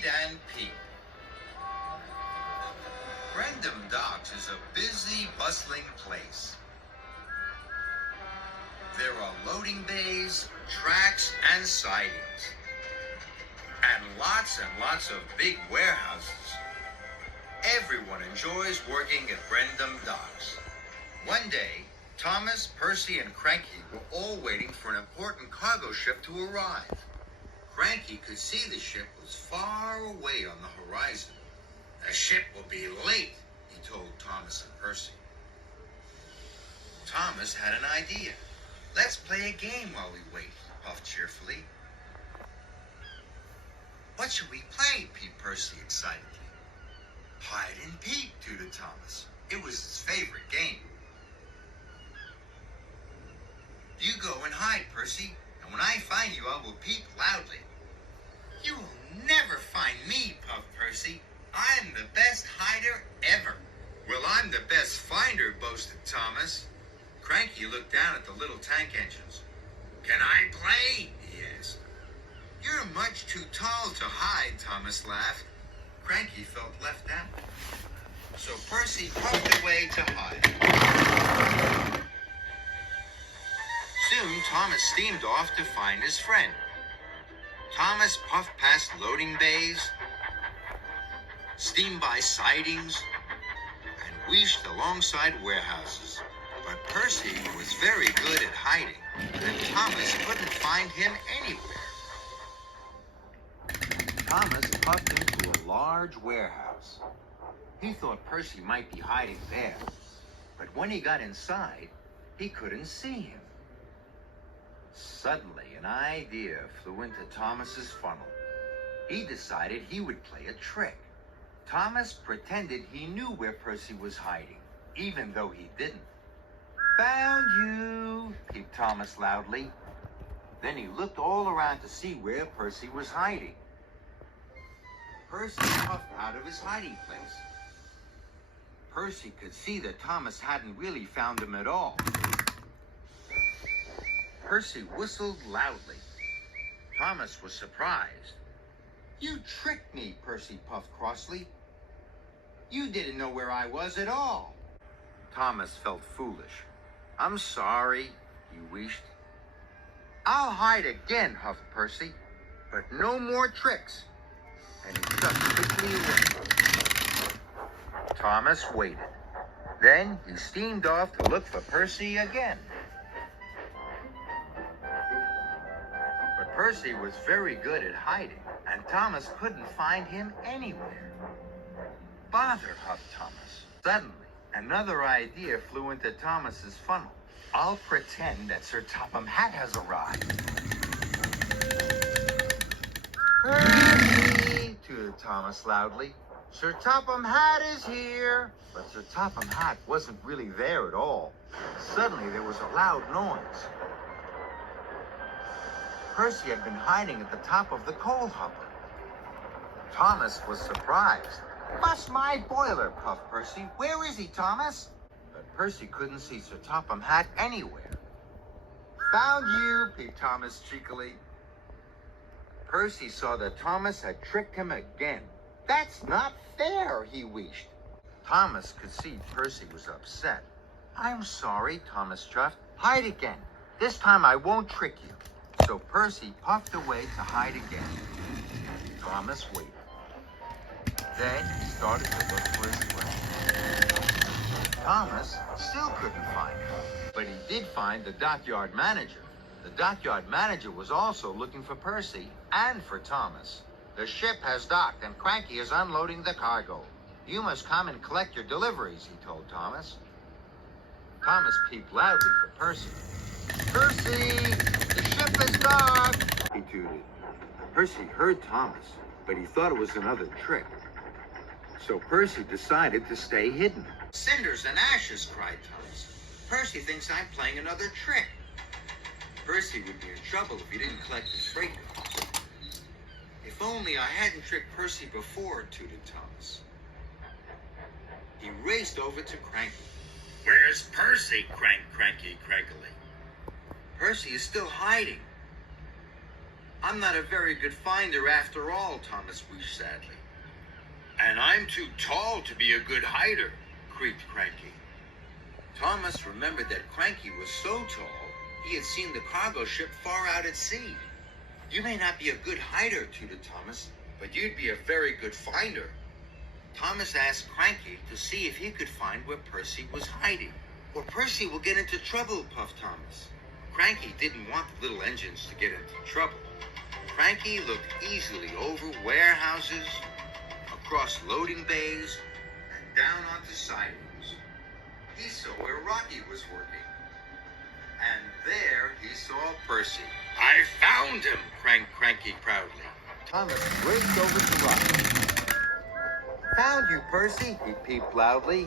Hide and Peep. Brendam Docks is a busy, bustling place. There are loading bays, tracks, and sidings. And lots of big warehouses. Everyone enjoys working at Brendam Docks. One day, Thomas, Percy, and Cranky were all waiting for an important cargo ship to arrive. Cranky could see the ship was far away on the horizon. The ship will be late, he told Thomas and Percy. Thomas had an idea. Let's play a game while we wait, he puffed cheerfully. What should we play? Peeped Percy excitedly. Hide and Peep, tooted Thomas. It was his favorite game. You go and hide, Percy, and when I find you, I will peep loudly. You will never find me, puffed Percy. I'm the best hider ever. Well, I'm the best finder, boasted Thomas. Cranky looked down at the little tank engines. Can I play? He asked. You're much too tall to hide, Thomas laughed. Cranky felt left out. So Percy puffed away to hide. Soon, Thomas steamed off to find his friend. Thomas puffed past loading bays, steamed by sidings, and wheezed alongside warehouses. But Percy was very good at hiding, and Thomas couldn't find him anywhere. Thomas puffed into a large warehouse. He thought Percy might be hiding there, but when he got inside, he couldn't see him. Suddenly, an idea flew into Thomas's funnel. He decided he would play a trick. Thomas pretended he knew where Percy was hiding, even though he didn't. Found you, peeped Thomas loudly. Then he looked all around to see where Percy was hiding. Percy puffed out of his hiding place. Percy could see that Thomas hadn't really found him at all. Percy whistled loudly. Thomas was surprised. You tricked me, Percy puffed crossly. You didn't know where I was at all. Thomas felt foolish. I'm sorry, he wished. I'll hide again, huffed Percy, but no more tricks. And he shoved quickly away. Thomas waited. Then he steamed off to look for Percy again. But Percy was very good at hiding, and Thomas couldn't find him anywhere. Bother, huffed Thomas. Suddenly, another idea flew into Thomas's funnel. I'll pretend that Sir Topham Hatt has arrived. Percy, tooted Thomas loudly. Sir Topham Hatt is here. But Sir Topham Hatt wasn't really there at all. Suddenly, there was a loud noise. Percy had been hiding at the top of the coal hopper. Thomas was surprised. Bust my boiler, puffed Percy. Where is he, Thomas? But Percy couldn't see Sir Topham Hatt anywhere. Found you, peeped Thomas cheekily. Percy saw that Thomas had tricked him again. That's not fair, he wished. Thomas could see Percy was upset. I'm sorry, Thomas chuffed. Hide again. This time I won't trick you. So Percy puffed away to hide again. Thomas waited. Then he started to look for his friend. Thomas still couldn't find him, but he did find the dockyard manager. The dockyard manager was also looking for Percy and for Thomas. The ship has docked and Cranky is unloading the cargo. You must come and collect your deliveries, he told Thomas. Thomas peeped loudly for Percy. Percy, the ship is docked, he tooted. Percy heard Thomas, but he thought it was another trick. So Percy decided to stay hidden. Cinders and ashes, cried Thomas. Percy thinks I'm playing another trick. Percy would be in trouble if he didn't collect his freight goods. If only I hadn't tricked Percy before, tooted Thomas. He raced over to Cranky. Where's Percy? Cranky crankily. Percy is still hiding. I'm not a very good finder after all, Thomas wished sadly. And I'm too tall to be a good hider, Creaked Cranky. Thomas remembered that Cranky was so tall, he had seen the cargo ship far out at sea. You may not be a good hider, tooted Thomas, but you'd be a very good finder. Thomas asked Cranky to see if he could find where Percy was hiding. Or Percy will get into trouble, puffed Thomas. Cranky didn't want the little engines to get into trouble. Cranky looked easily over warehouses, across loading bays, and down onto sidings. He saw where Rocky was working. And there he saw Percy. I found him, Cranked Cranky proudly. Thomas raced over to Rocky. Found you, Percy, he peeped loudly.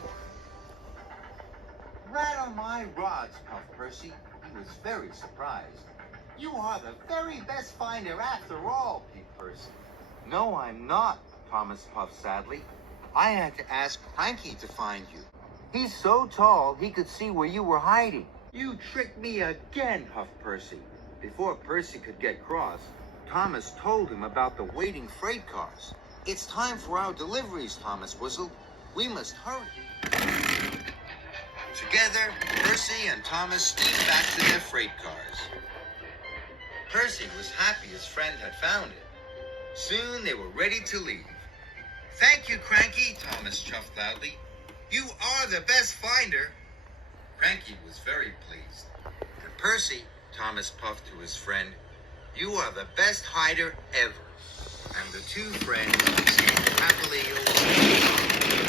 Rattle my rods, puffed Percy. He was very surprised. You are the very best finder after all, peeped Percy. No, I'm not, Thomas puffed sadly. I had to ask Cranky to find you. He's so tall he could see where you were hiding. You tricked me again, huffed Percy. Before Percy could get cross, Thomas told him about the waiting freight cars. It's time for our deliveries, Thomas whistled. We must hurry. Together, Percy and Thomas steamed back to their freight cars. Percy was happy his friend had found it. Soon they were ready to leave. Thank you, Cranky, Thomas chuffed loudly. You are the best finder. Cranky was very pleased. And Percy, Thomas puffed to his friend, you are the best hider ever. And the two friends sailed happily away.